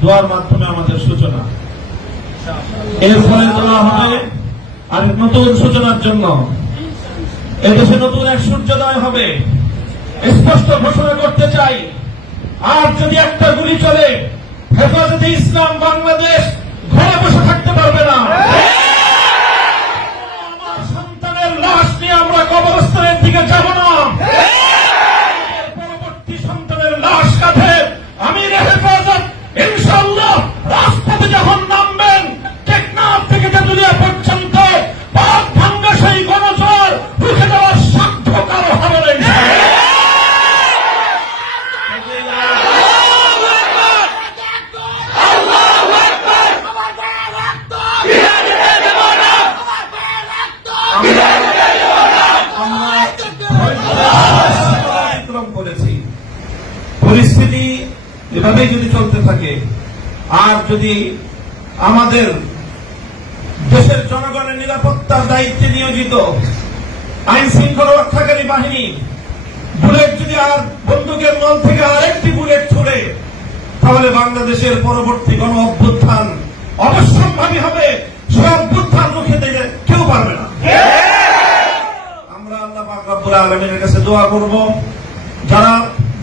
দোয়ার মাধ্যমে আমাদের সূচনা। এর ফলে দোয়া হবে আর নতুন সূচনার জন্য। এদেশে নতুন এক সূর্যোদয় হবে। স্পষ্ট ঘোষণা করতে চাই, আর যদি একটা গুলি চলে, হেফাজতে ইসলাম বাংলাদেশ পরিস্থিতি এভাবেই যদি চলতে থাকে আর যদি আমাদের দেশের জনগণের নিরাপত্তার দায়িত্বে নিয়োজিত আইন শৃঙ্খলা রক্ষাকারী বাহিনী বুলেট যদি আর বন্দুকের নল থেকে আরেকটি বুলেট ছুড়ে তাহলে বাংলাদেশের পরবর্তী গণ অভ্যুত্থান অবশ্যম্ভাবী হবে। সে অভ্যুত্থান রুখে দিতে কেউ পারবে না। আমরা আল্লাহ রব্বুল আলমিনের কাছে দোয়া করব। যারা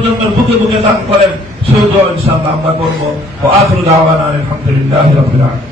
প্রজন্মের বুকে বুকে দান করেন সেই দোয়া ইনশাআল্লাহ আমরা করব আখরুল আওয়ানা আলহামদুলিল্লাহ